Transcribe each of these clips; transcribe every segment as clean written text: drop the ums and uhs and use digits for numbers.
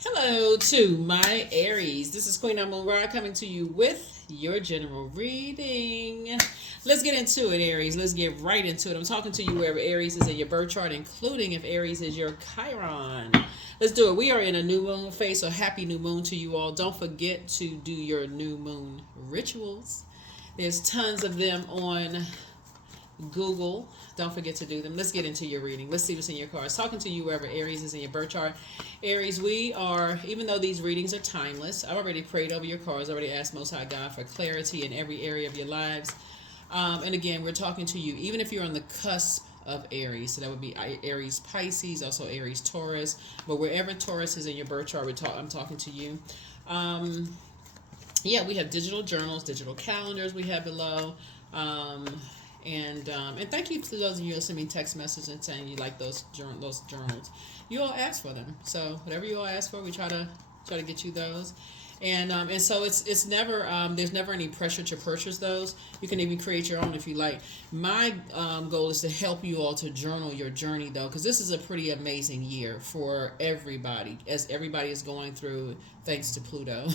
Hello to my Aries. This is Queen Amun Ra coming to you with your general reading. Let's get into it, Aries. Let's get right into it. I'm talking to you wherever Aries is in your birth chart, including if Aries is your Chiron. Let's do it. We are in a new moon phase, so happy new moon to you all. Don't forget to do your new moon rituals. There's tons of them on Google. Don't forget to do them. Let's get into your reading. Let's see what's in your cards. Talking to you wherever Aries is in your birth chart. Aries, we are, even though these readings are timeless, I've already prayed over your cards. I already asked Most High God for clarity in every area of your lives. And again, we're talking to you, even if you're on the cusp of Aries. So that would be Aries Pisces, also Aries Taurus. But wherever Taurus is in your birth chart, I'm talking to you. Yeah, we have digital journals, digital calendars we have below. And thank you to those of you who send me text messages and saying you like those journals. You all ask for them, so whatever you all ask for, we try to get you those. And so it's never there's never any pressure to purchase those. You can even create your own if you like. My goal is to help you all to journal your journey though, because this is a pretty amazing year for everybody, as everybody is going through thanks to Pluto.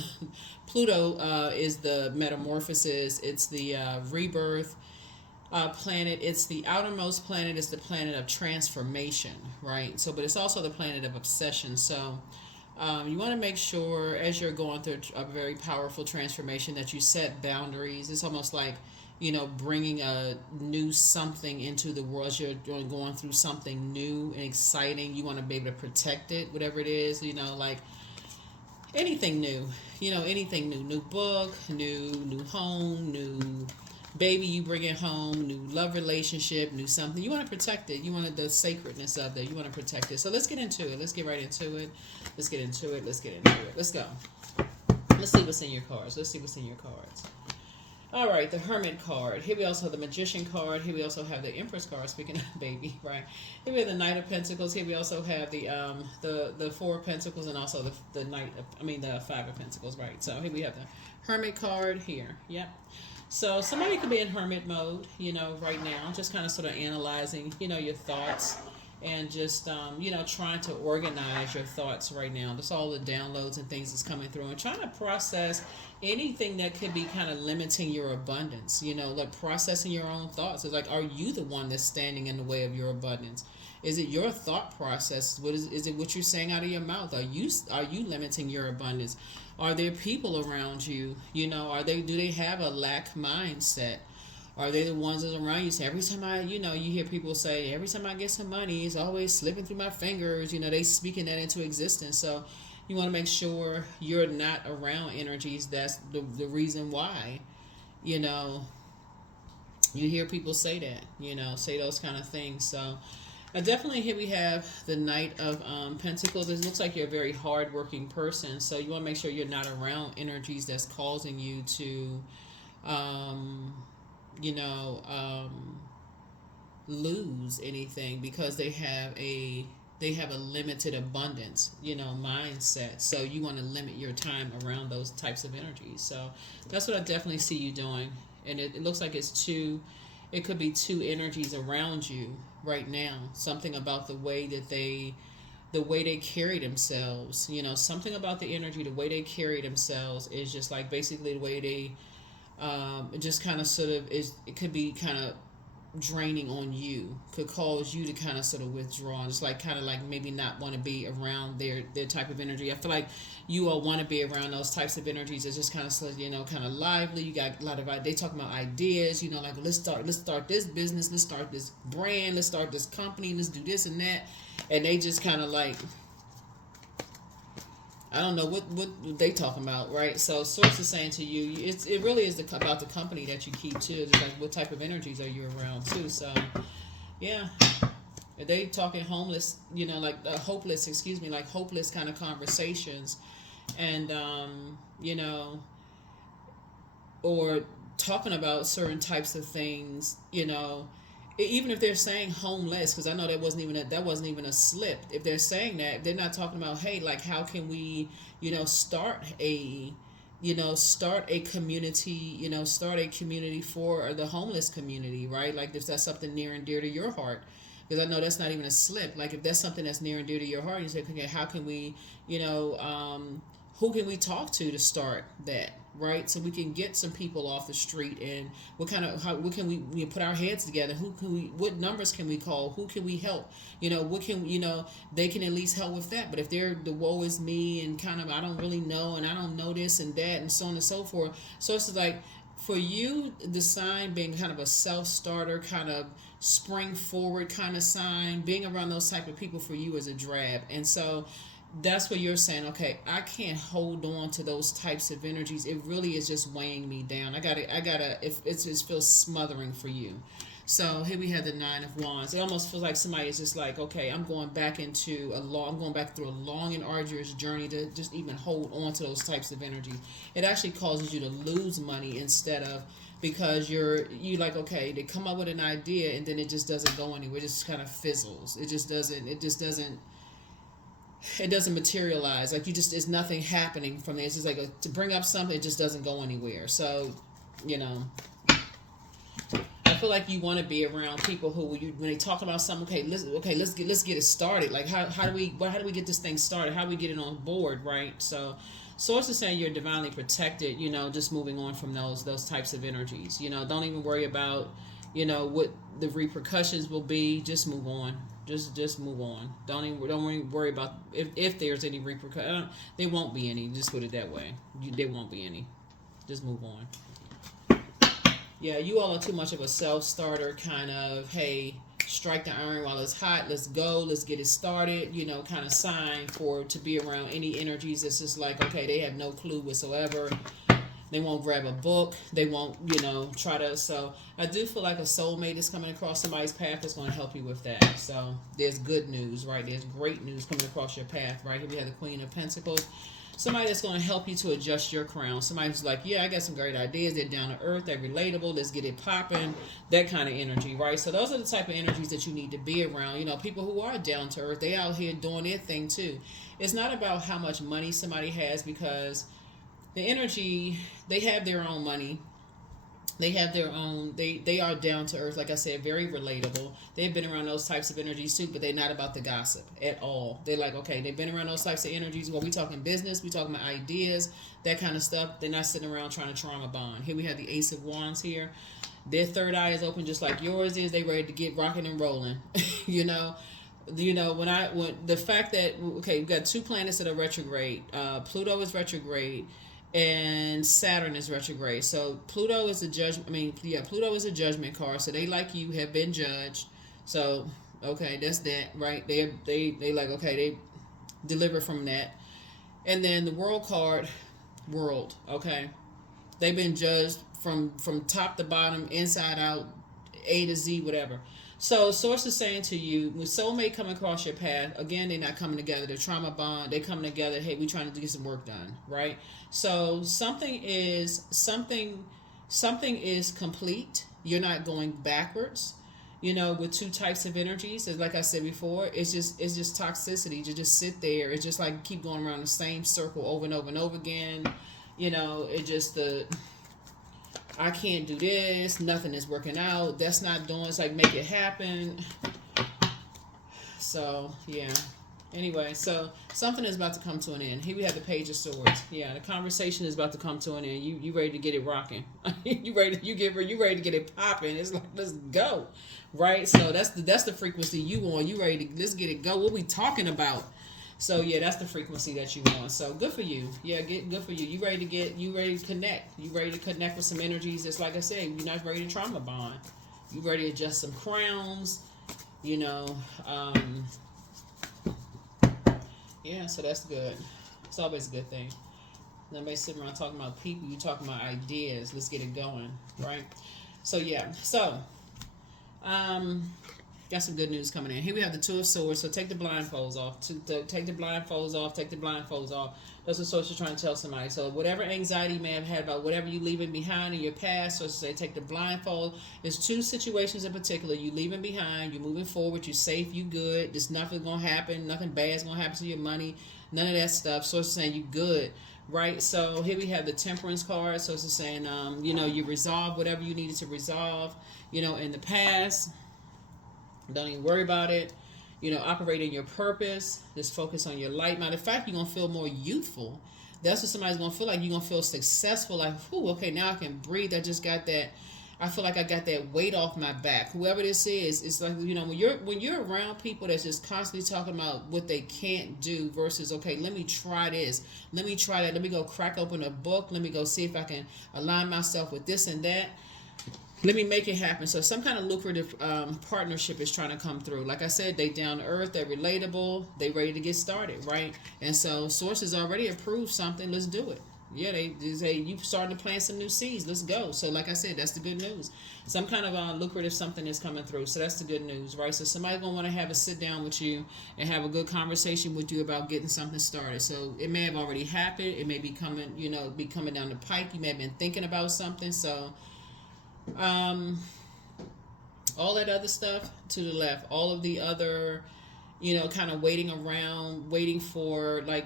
Pluto is the metamorphosis. It's the rebirth planet. It's the outermost planet. It's the planet of transformation, right? So, but it's also the planet of obsession. So, you want to make sure as you're going through a very powerful transformation that you set boundaries. It's almost like, bringing a new something into the world. As you're going through something new and exciting, you want to be able to protect it, whatever it is, like anything new, anything new book, new home, new baby you bring it home, new love relationship, new something. You want to protect it. You want the sacredness of it. You want to protect it. So let's get into it. Let's get right into it. Let's get into it. Let's get into it. Let's go. Let's see what's in your cards. Let's see what's in your cards. All right, the Hermit card. Here we also have the Magician card. Here we also have the Empress card. Speaking of baby, right? Here we have the Knight of Pentacles. Here we also have the Four of Pentacles and also the the Five of Pentacles, right? So here we have the Hermit card here. Yep. So somebody could be in hermit mode, right now, just kind of sort of analyzing, your thoughts and just, trying to organize your thoughts right now. That's all the downloads and things that's coming through and trying to process anything that could be kind of limiting your abundance, like processing your own thoughts. It's like, are you the one that's standing in the way of your abundance? Is it your thought process? Is it what you're saying out of your mouth? Are you limiting your abundance? Are there people around you? Do they have a lack mindset? Are they the ones that's around you? Say every time you hear people say every time I get some money, it's always slipping through my fingers. They speaking that into existence. So you want to make sure you're not around energies. That's the reason why. You hear people say that. Say those kind of things. So. Definitely here we have the Knight of Pentacles. It looks like you're a very hardworking person, so you want to make sure you're not around energies that's causing you to, you know, lose anything because they have a limited abundance, mindset. So you want to limit your time around those types of energies. So that's what I definitely see you doing, and it looks like it could be two energies around you right now. Something about the way they carry themselves. Something about the energy, the way they carry themselves is just like basically the way they just kind of sort of is. It could be kind of draining on you, could cause you to kind of sort of withdraw and just like kind of like maybe not want to be around their type of energy. I feel like you all want to be around those types of energies. It's just kind of kind of lively. You got a lot of they talk about ideas, like let's start this business, let's start this brand, let's start this company, let's do this and that, and they just kind of like I don't know what they talking about, right? So source is saying to you, it really is about the company that you keep too. It's like what type of energies are you around too. So yeah, if they talking homeless, like hopeless, like hopeless kind of conversations, and or talking about certain types of things, even if they're saying homeless, because I know that wasn't even a slip. If they're saying that, they're not talking about, hey, like how can we start a community, start a community for the homeless community, right? Like if that's something near and dear to your heart, because I know that's not even a slip. Like if that's something that's near and dear to your heart, you say, okay, how can we, who can we talk to start that, right? So we can get some people off the street, and what can we put our heads together? What numbers can we call? Who can we help? What can, they can at least help with that. But if they're the woe is me and kind of, I don't really know, and I don't know this and that and so on and so forth. So it's like, for you, the sign being kind of a self-starter, kind of spring forward kind of sign, being around those type of people for you is a drab. And so that's what you're saying, okay, I can't hold on to those types of energies. It really is just weighing me down. I gotta, if it feels smothering for you. So here we have the Nine of Wands. It almost feels like somebody is just like, okay, I'm going back through a long and arduous journey to just even hold on to those types of energies. It actually causes you to lose money instead of, because you like, okay, they come up with an idea and then it just doesn't go anywhere. It just kind of fizzles. It doesn't materialize. Like there's nothing happening from there. It's just like to bring up something, it just doesn't go anywhere. So, I feel like you want to be around people who, when they talk about something, let's get it started. Like how do we get this thing started? How do we get it on board, right? So, Source is saying you're divinely protected. Just moving on from those types of energies. Don't even worry about what the repercussions will be. Just move on. Just move on. Don't worry about if there's any repercussions. There won't be any. Just put it that way. There won't be any. Just move on. Yeah, you all are too much of a self-starter kind of, hey, strike the iron while it's hot. Let's go. Let's get it started. Kind of sign to be around any energies that's just like, okay, they have no clue whatsoever. They won't grab a book. They won't, try to. So I do feel like a soulmate is coming across somebody's path that's going to help you with that. So there's good news, right? There's great news coming across your path, right? Here we have the Queen of Pentacles. Somebody that's going to help you to adjust your crown. Somebody who's like, yeah, I got some great ideas. They're down to earth. They're relatable. Let's get it popping. That kind of energy, right? So those are the type of energies that you need to be around. People who are down to earth. They out here doing their thing too. It's not about how much money somebody has, because the energy, they have their own money. They have their own, they are down to earth, like I said, very relatable. They've been around those types of energies too, but they're not about the gossip at all. They're like, okay, they've been around those types of energies. Well, we talking business, we talking about ideas, that kind of stuff. They're not sitting around trying to trauma bond. Here we have the Ace of Wands here. Their third eye is open just like yours is. They ready to get rocking and rolling. When the fact that, okay, we've got two planets that are retrograde. Pluto is retrograde, and Saturn is retrograde. So Pluto is a Pluto is a judgment card. So they, like you, have been judged. So okay, that's that, right? They like, okay, they deliver from that. And then the World card, world, okay, they've been judged from top to bottom, inside out, A to Z, whatever. So Source is saying to you, when soulmate come across your path, again, they're not coming together. They're trauma bond. They coming together. Hey, we trying to get some work done, right? So something is complete. You're not going backwards. With two types of energies, as like I said before, it's just toxicity to just sit there. It's just like keep going around the same circle over and over and over again. It just I can't do this. Nothing is working out. That's not doing. It's like, make it happen. So, yeah. Anyway, so something is about to come to an end. Here we have the Page of Swords. Yeah, the conversation is about to come to an end. You ready to get it rocking? You ready to get it popping? It's like, let's go, right? So that's the frequency you want. You ready to, let's get it go. What we talking about? So yeah, that's the frequency that you want. So good for you. Yeah, good for you. You ready to connect. You ready to connect with some energies. Just like I said, you're not ready to trauma bond. You ready to adjust some crowns. Yeah, so that's good. It's always a good thing. Nobody sitting around talking about people. You talking about ideas. Let's get it going, right? So yeah. So got some good news coming in. Here we have the Two of Swords. So take the blindfolds off. Take the blindfolds off. Take the blindfolds off. That's what Source is trying to tell somebody. So whatever anxiety you may have had about whatever you leaving behind in your past, so to say, take the blindfold. There's two situations in particular. You leaving behind. You're moving forward. You're safe. You good. There's nothing going to happen. Nothing bad is going to happen to your money. None of that stuff. Source is saying you good. Right? So here we have the Temperance card. So it's saying, you resolve whatever you needed to resolve, in the past. Don't even worry about it. Operate in your purpose. Just focus on your light. Matter of fact, you're going to feel more youthful. That's what somebody's going to feel like. You're going to feel successful. Like, whew, okay, now I can breathe. I just got that. I feel like I got that weight off my back. Whoever this is, it's like, when you're around people that's just constantly talking about what they can't do versus, okay, let me try this. Let me try that. Let me go crack open a book. Let me go see if I can align myself with this and that. Let me make it happen. So some kind of lucrative partnership is trying to come through. Like I said, they down to earth, they're relatable, they ready to get started, right? And so sources already approved something. Let's do it. Yeah, they say you starting to plant some new seeds. Let's go. So like I said, that's the good news. Some kind of lucrative something is coming through. So that's the good news, right? So somebody's gonna want to have a sit down with you and have a good conversation with you about getting something started. So it may have already happened. It may be coming, be coming down the pike. You may have been thinking about something. So all that other stuff to the left, all of the other, kind of waiting around, waiting for, like,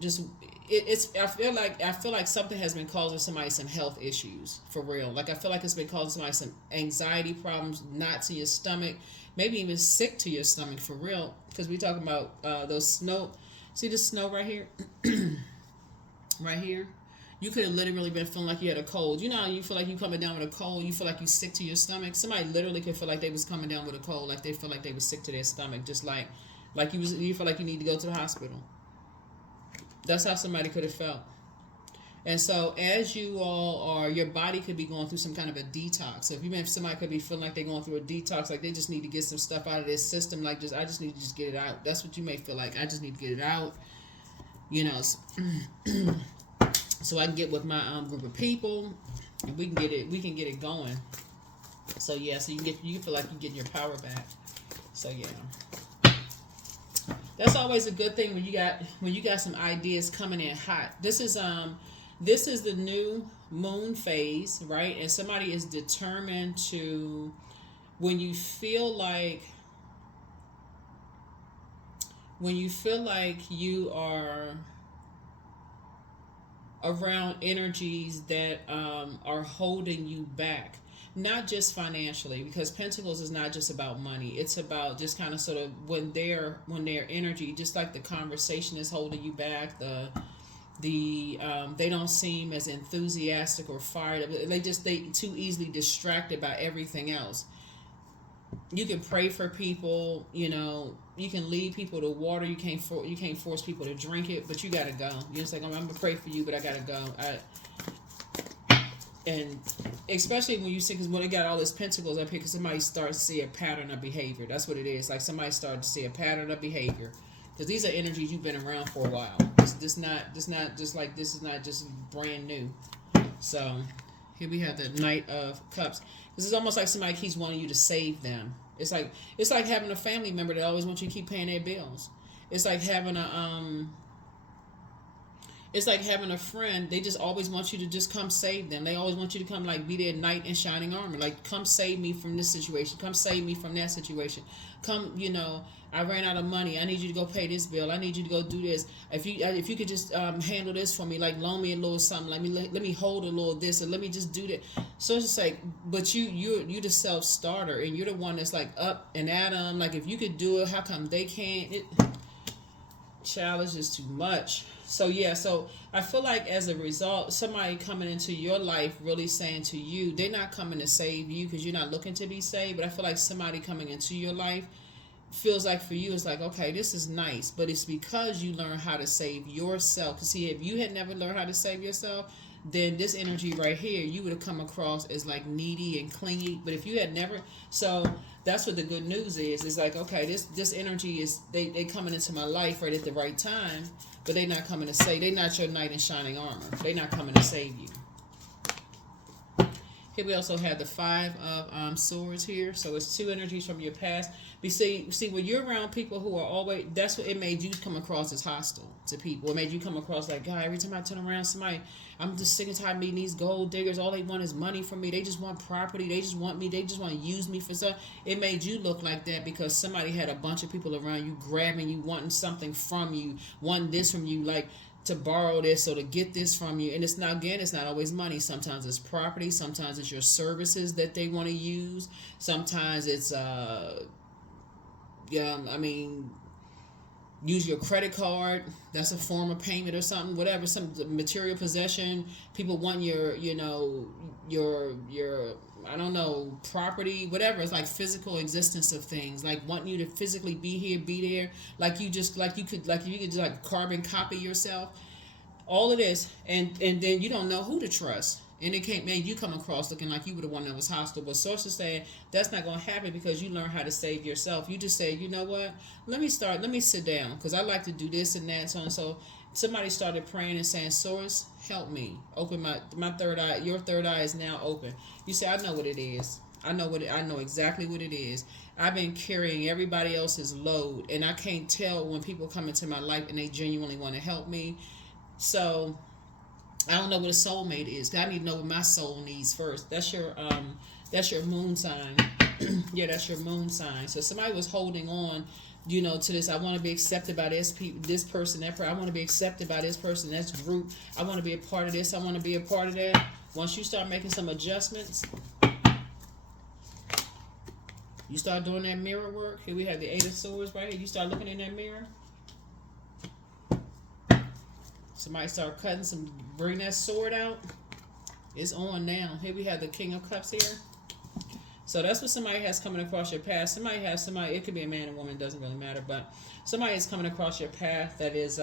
just it's I feel like something has been causing somebody some health issues for real. Like I feel like it's been causing somebody some anxiety problems, knots in your stomach, maybe even sick to your stomach for real. Because we talking about those snow. See the snow right here, right here. You could have literally been feeling like you had a cold. You feel like you coming down with a cold. You feel like you sick to your stomach. Somebody literally could feel like they was coming down with a cold, like they feel like they was sick to their stomach, just like you feel like you need to go to the hospital. That's how somebody could have felt. And so as you all are, your body could be going through some kind of a detox. So if somebody could be feeling like they're going through a detox, like they just need to get some stuff out of their system, like I just need to just get it out. That's what you may feel like. I just need to get it out. So I can get with my group of people, and we can get it going. So yeah, so you feel like you're getting your power back. So yeah, that's always a good thing when you got some ideas coming in hot. This is the new moon phase, right? And somebody is determined to, when you feel like you are around energies that are holding you back, not just financially, because Pentacles is not just about money. It's about just kind of sort of when their energy, just like the conversation is holding you back, they don't seem as enthusiastic or fired up. They too easily distracted by everything else. You can pray for people, you can lead people to water. You can't force people to drink it, but you gotta go. You're just like, I'm gonna pray for you, but I gotta go. And especially when you see, because when they got all this pentacles up here, because somebody starts to see a pattern of behavior. That's what it is. Like somebody started to see a pattern of behavior, because these are energies you've been around for a while. This is not just brand new. So here we have the Knight of Cups. This is almost like somebody keeps wanting you to save them. It's like having a family member that always wants you to keep paying their bills. It's like having a friend. They just always want you to just come save them. They always want you to come, like, be their knight in shining armor. Like, come save me from this situation. Come save me from that situation. Come, I ran out of money. I need you to go pay this bill. I need you to go do this. If you could just handle this for me, like loan me a little something. Let me hold a little this, or let me just do that. So it's just like, but you're the self starter, and you're the one that's like up and at them. Like, if you could do it, how come they can't? Child, is just too much. So yeah, so I feel like as a result, somebody coming into your life really saying to you, they're not coming to save you because you're not looking to be saved. But I feel like somebody coming into your life feels like for you, it's like, okay, this is nice, but it's because you learn how to save yourself. Because see, if you had never learned how to save yourself, then this energy right here, you would have come across as like needy and clingy. But if you had never, so that's what the good news is. It's like, okay, this energy is, they coming into my life right at the right time, but they're not coming to save. They're not your knight in shining armor. They're not coming to save you. Here we also have the Five of Swords here. So it's two energies from your past. We see when you're around people who are always, that's what it made you come across as hostile to people. It made you come across like, God, every time I turn around somebody, I'm just sick and tired of meeting these gold diggers. All they want is money from me. They just want property. They just want me. They just want to use me for stuff. It made you look like that because somebody had a bunch of people around you grabbing you, wanting something from you, wanting this from you, like to borrow this or to get this from you. And it's not always money. Sometimes it's property. Sometimes it's your services that they want to use. Sometimes it's I mean, use your credit card. That's a form of payment or something. Whatever, some material possession. People want your, your I don't know, property, whatever. It's like physical existence of things. Like wanting you to physically be here, be there. Like you just like you could just like carbon copy yourself. All of this, and then you don't know who to trust. And it can't make you come across looking like you were the one that was hostile. But sources saying that's not going to happen because you learn how to save yourself. You just say, you know what? Let me sit down because I like to do this and that, so and so. Somebody started praying and saying, Source, help me. Open my third eye. Your third eye is now open. You say, I know what it is. I know exactly what it is. I've been carrying everybody else's load, and I can't tell when people come into my life and they genuinely want to help me. So I don't know what a soulmate is. I need to know what my soul needs first. That's your moon sign. Yeah, that's your moon sign. So somebody was holding on, to this. I want to be accepted by this person, that person. I want to be accepted by this person, this group. I want to be a part of this. I want to be a part of that. Once you start making some adjustments, you start doing that mirror work. Here we have the Eight of Swords right here. You start looking in that mirror. Somebody start bring that sword out. It's on now. Here we have the King of Cups here. So that's what somebody has coming across your path. It could be a man or woman, it doesn't really matter, but somebody is coming across your path that is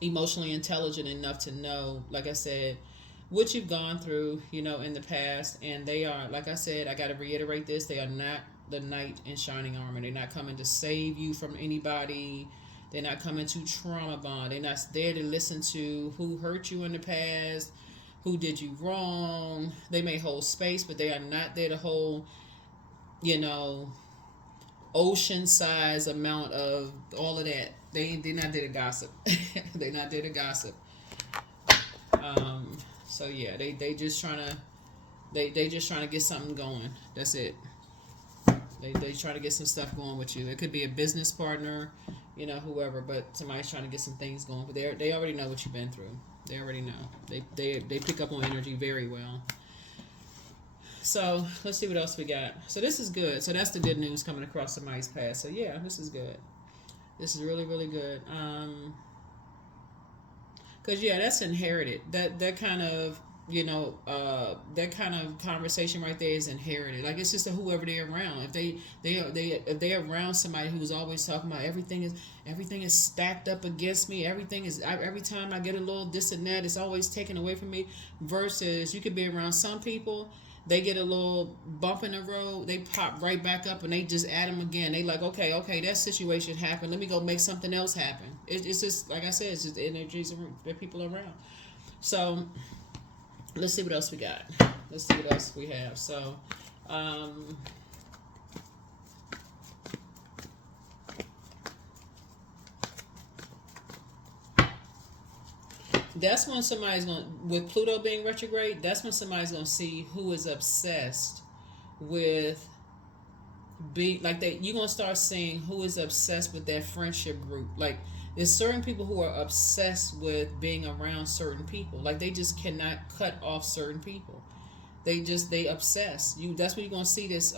emotionally intelligent enough to know, like I said, what you've gone through, in the past. And they are, like I said, I got to reiterate this, they are not the knight in shining armor. They're not coming to save you from anybody. They're not coming to trauma bond. They're not there to listen to who hurt you in the past, who did you wrong. They may hold space, but they are not there to hold, ocean size amount of all of that. They're not there to gossip. They're not there to gossip. So yeah, they just trying to get something going. That's it. They try to get some stuff going with you. It could be a business partner, whoever, but somebody's trying to get some things going. But they already know what you've been through. They already know. They pick up on energy very well. So let's see what else we got. So this is good. So that's the good news coming across somebody's path. So yeah, this is good. This is really, really good. Because that's inherited. That kind of that kind of conversation right there is inherited. Like it's just whoever they're around. If they're around somebody who's always talking about everything is stacked up against me. Every time I get a little this and that, it's always taken away from me. Versus you could be around some people. They get a little bump in the road, they pop right back up and they just add them again. They like, okay, that situation happened. Let me go make something else happen. It's just, like I said, it's just the energies that people around. So let's see what else we got. Let's see what else we have. So, that's when somebody's going, with Pluto being retrograde, that's when somebody's going to see who is obsessed with being, like you're going to start seeing who is obsessed with that friendship group. Like there's certain people who are obsessed with being around certain people. Like they just cannot cut off certain people. They obsess. That's what you're going to see this,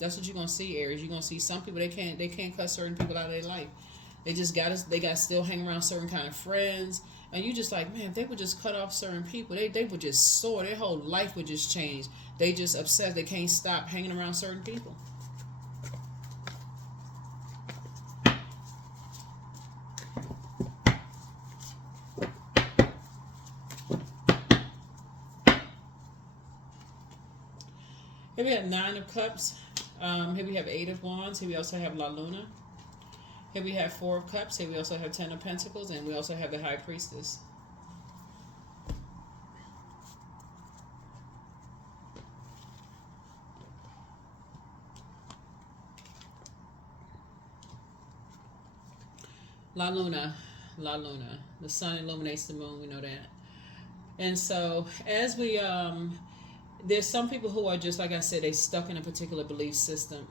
that's what you're going to see, Aries. You're going to see some people, they can't cut certain people out of their life. They got to still hang around certain kind of friends. And you just like, man, if they would just cut off certain people, they would just soar. Their whole life would just change. They just obsessed. They can't stop hanging around certain people. Here we have Nine of Cups. Here we have Eight of Wands. Here we also have La Luna. Here we have Four of Cups. Here we also have Ten of Pentacles. And we also have the High Priestess. La Luna. The sun illuminates the moon. We know that. And so as we... there's some people who are just, like I said, they stuck in a particular belief system.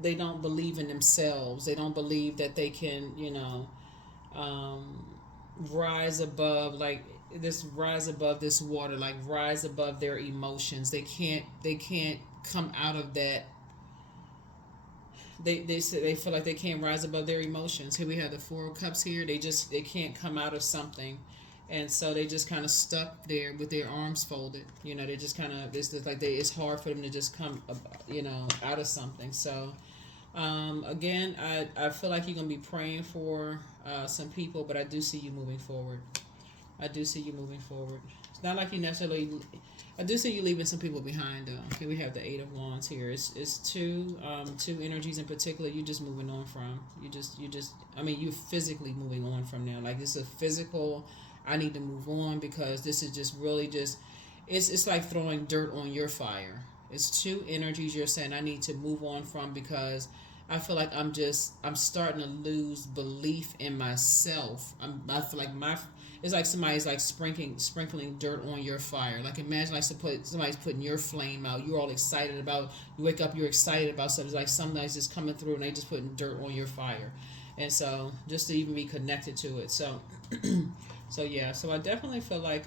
They don't believe in themselves. They don't believe that they can, rise above this water, like rise above their emotions. They can't come out of that they say they feel like they can't rise above their emotions. Here we have the Four of Cups here. They can't come out of something, and so they just kind of stuck there with their arms folded. You know, they just kind of it's just like it's hard for them to just come, out of something. So again, I feel like you're gonna be praying for some people, but I do see you moving forward. I do see you moving forward. It's not like you necessarily. I do see you leaving some people behind. Here we have the Eight of Wands here. It's two energies in particular. You just moving on from. You're physically moving on from now. Like this is a physical. I need to move on because this is just really just. It's like throwing dirt on your fire. It's two energies you're saying I need to move on from because I feel like I'm starting to lose belief in myself. I feel like it's like somebody's like sprinkling dirt on your fire. Like imagine like somebody's putting your flame out. You're all excited about. You wake up, you're excited about something. It's like somebody's just coming through and they just putting dirt on your fire, and so just to even be connected to it. So, so I definitely feel like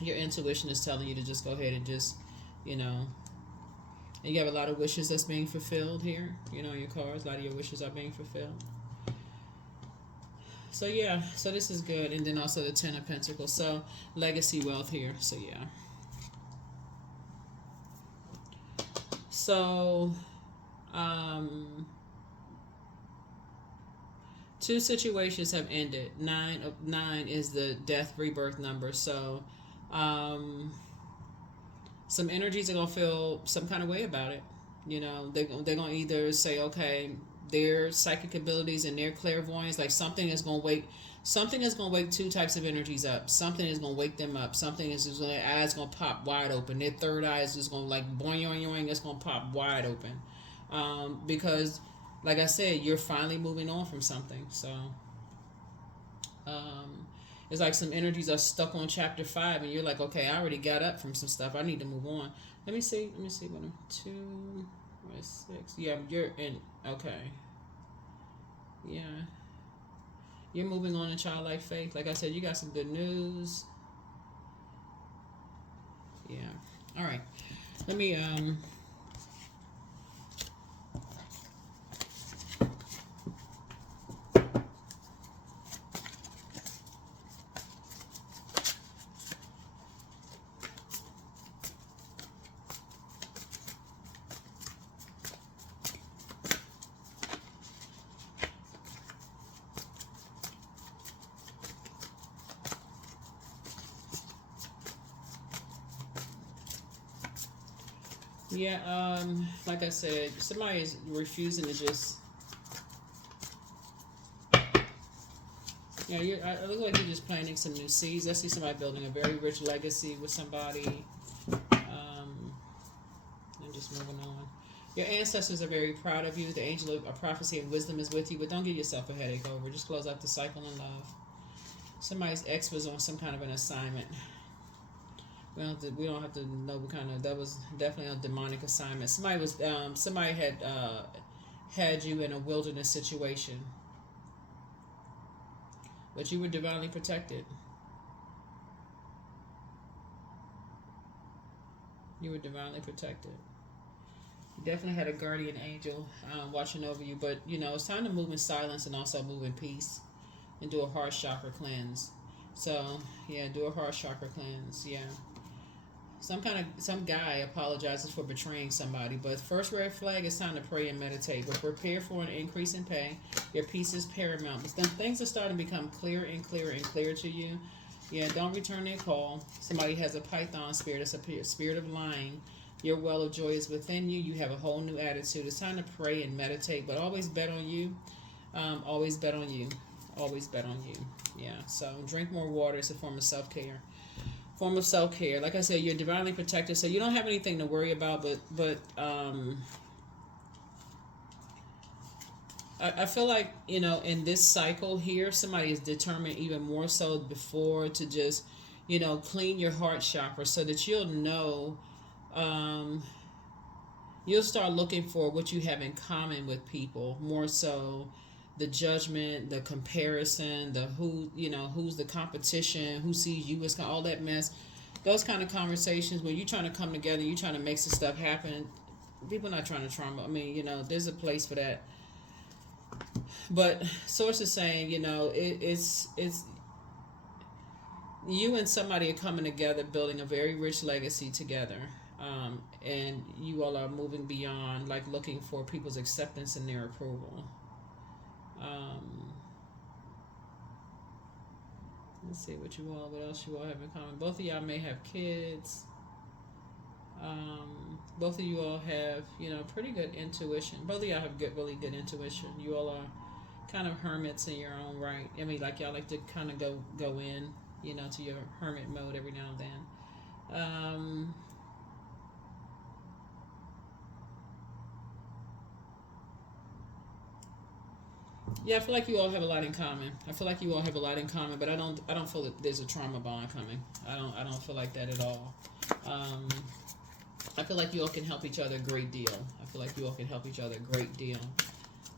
your intuition is telling you to just go ahead and just, and you have a lot of wishes that's being fulfilled here. Your cards, a lot of your wishes are being fulfilled. So so this is good. And then also the Ten of Pentacles. So legacy wealth here. So So two situations have ended. Nine is the death rebirth number. So some energies are gonna feel some kind of way about it. They're gonna either say, okay, their psychic abilities and their clairvoyance, like something is gonna wake two types of energies up. Something is gonna wake them up. Something is just their eyes gonna pop wide open. Their third eye is just gonna like boing yoing yoing. It's gonna pop wide open, because, like I said, you're finally moving on from something. So, it's like some energies are stuck on chapter 5, and you're like, okay, I already got up from some stuff. I need to move on. Let me see. 1, 2, 6. Yeah, you're in. Okay. Yeah. You're moving on in childlike faith. Like I said, you got some good news. Yeah. All right. Let me like I said, somebody is refusing to just. I look like you're just planting some new seeds. I see somebody building a very rich legacy with somebody. And just moving on. Your ancestors are very proud of you. The angel of prophecy and wisdom is with you, but don't give yourself a headache over. Just close out the cycle in love. Somebody's ex was on some kind of an assignment. We don't have to know what kind of. That was definitely a demonic assignment. Somebody had you in a wilderness situation, but you were divinely protected. You were divinely protected. You definitely had a guardian angel watching over you, but it's time to move in silence and also move in peace, and do a heart chakra cleanse. So do a heart chakra cleanse. Yeah. Some guy apologizes for betraying somebody, but first red flag is time to pray and meditate. But prepare for an increase in pay. Your peace is paramount. But then things are starting to become clearer and clearer and clearer to you. Don't return their call. Somebody has a python spirit. It's a spirit of lying. Your well of joy is within you. You have a whole new attitude. It's time to pray and meditate, but always bet on you. Always bet on you. Always bet on you. Yeah. So drink more water. It's a form of self-care. Like I said, you're divinely protected, so you don't have anything to worry about. But I feel like in this cycle here, somebody is determined even more so before to just clean your heart chakra so that you'll know. You'll start looking for what you have in common with people more so. The judgment, the comparison, the who's the competition, who sees you as all that mess, those kind of conversations when you're trying to come together, you're trying to make some stuff happen. people not trying to trauma. I mean, you know, there's a place for that. But source is saying, you know, it's you and somebody are coming together, building a very rich legacy together. And you all are moving beyond, like, looking for people's acceptance and their approval. Let's see what else you all have in common. Both of y'all may have kids. Both of you all have, you know, pretty good intuition. Both of y'all have really good intuition. You all are kind of hermits in your own right. I mean, like, y'all like to kind of go in, you know, to your hermit mode every now and then. Yeah, I feel like you all have a lot in common. But I don't feel that there's a trauma bond coming. I don't feel like that at all. I feel like you all can help each other a great deal.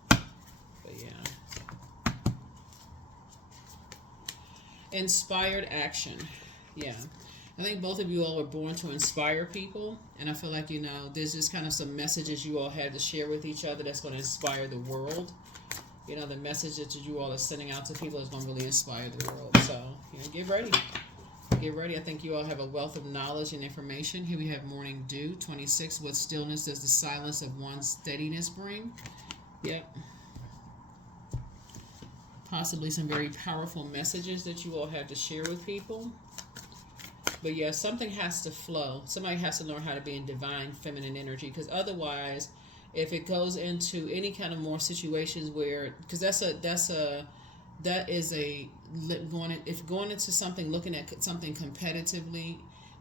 But yeah. Inspired action. Yeah. I think both of you all were born to inspire people. And I feel like, you know, there's just kind of some messages you all have to share with each other that's going to inspire the world. You know, the message that you all are sending out to people is going to really inspire the world. So, you know, get ready. I think you all have a wealth of knowledge and information. Here we have morning dew, 26. What stillness does the silence of one's steadiness bring? Yep. Possibly some very powerful messages that you all have to share with people. But yeah, something has to flow. Somebody has to learn how to be in divine feminine energy, because otherwise, if it goes into any kind of more situations where, because if going into something, looking at something competitively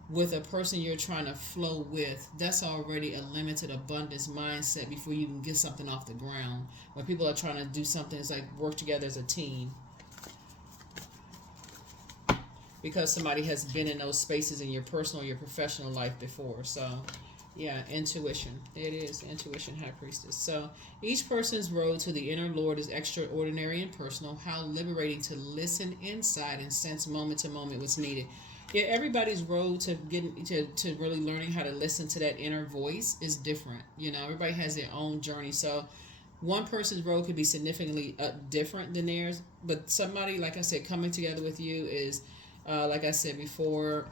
with a person you're trying to flow with, that's already a limited abundance mindset before you can get something off the ground. When people are trying to do something, it's like work together as a team. Because somebody has been in those spaces in your personal or your professional life before. So, yeah, intuition. It is intuition, High Priestess. So, each person's road to the inner Lord is extraordinary and personal. How liberating to listen inside and sense moment to moment what's needed. Yeah, everybody's road to getting to really learning how to listen to that inner voice is different. You know, everybody has their own journey. So, one person's road could be significantly different than theirs. But somebody, like I said, coming together with you is, like I said before,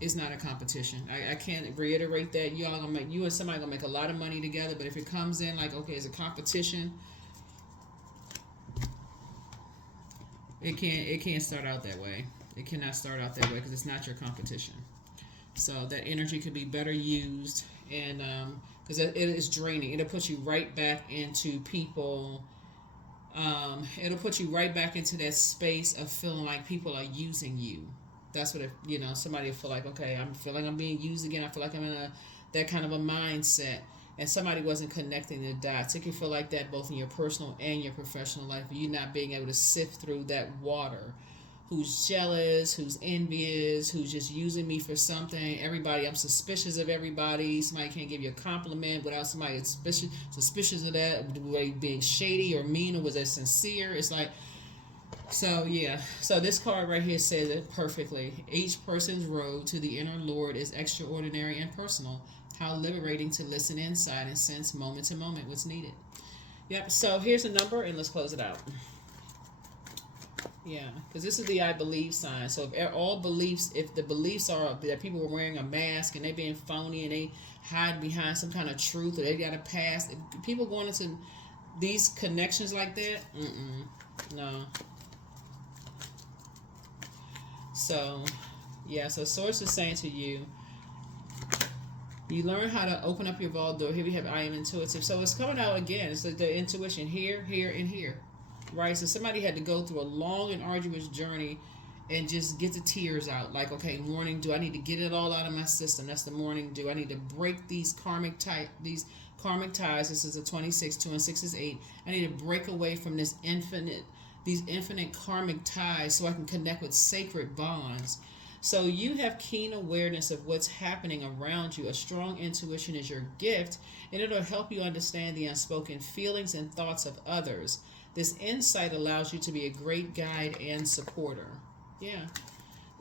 it's not a competition. I can't reiterate that. You and somebody gonna make a lot of money together. But if it comes in like, okay, it's a competition, it can't start out that way. It cannot start out that way because it's not your competition. So that energy could be better used, and because it is draining. It'll put you right back into people. It'll put you right back into that space of feeling like people are using you. That's what somebody will feel like, okay, I'm feeling I'm being used again. I feel like I'm in that kind of a mindset, and somebody wasn't connecting the dots. It can feel like that both in your personal and your professional life. You not being able to sift through that water. Who's jealous, who's envious, who's just using me for something. Everybody, I'm suspicious of everybody. Somebody can't give you a compliment without somebody suspicious of that. Were they being shady or mean, or was it sincere? It's like, so yeah. So this card right here says it perfectly. Each person's road to the inner Lord is extraordinary and personal. How liberating to listen inside and sense moment to moment what's needed. Yep, so here's a number and let's close it out. Yeah, because this is the I believe sign. So if the beliefs are that people are wearing a mask and they being phony and they hide behind some kind of truth, or they got a past, if people going into these connections like that, no. So, yeah, so Source is saying to you, you learn how to open up your vault door. Here we have I am intuitive. So it's coming out again. It's the intuition here, here, and here. Right, so somebody had to go through a long and arduous journey and just get the tears out. Like, okay, morning dew. I need to get it all out of my system. That's the morning dew. I need to break these karmic ties. This is a 26. 2 and 6 is 8. I need to break away from these infinite karmic ties so I can connect with sacred bonds. So you have keen awareness of what's happening around you. A strong intuition is your gift, and it'll help you understand the unspoken feelings and thoughts of others. This insight allows you to be a great guide and supporter. Yeah.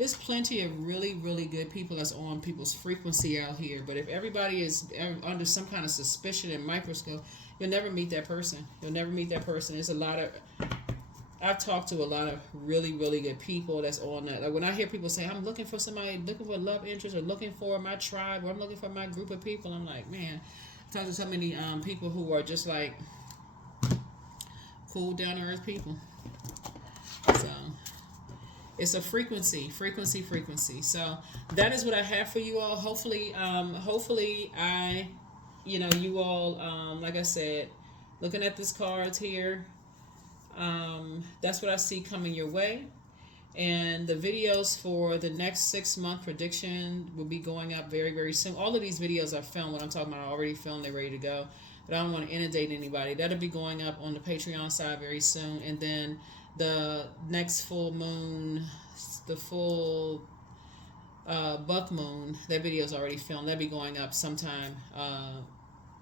There's plenty of really, really good people that's on people's frequency out here. But if everybody is under some kind of suspicion and microscope, you'll never meet that person. You'll never meet that person. There's a lot of, I've talked to a lot of really, really good people that's on that. Like when I hear people say, I'm looking for somebody, looking for a love interest, or looking for my tribe, or I'm looking for my group of people, I'm like, man, I've talked to so many people who are just like cool, down to earth people. So it's a frequency. So that is what I have for you all. Hopefully, I, you all, like I said, looking at these cards here, that's what I see coming your way. And the videos for the next 6-month prediction will be going up very, very soon. All of these videos are filmed. What I'm talking about, I already filmed. They're ready to go. But I don't want to inundate anybody. That'll be going up on the Patreon side very soon. And then the next full moon, the full buck moon, that video is already filmed. That'll be going up sometime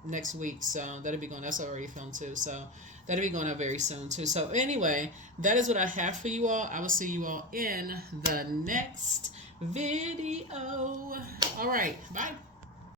next week. So that'll be going, that's already filmed too. So that'll be going up very soon too. So anyway, that is what I have for you all. I will see you all in the next video. All right, bye.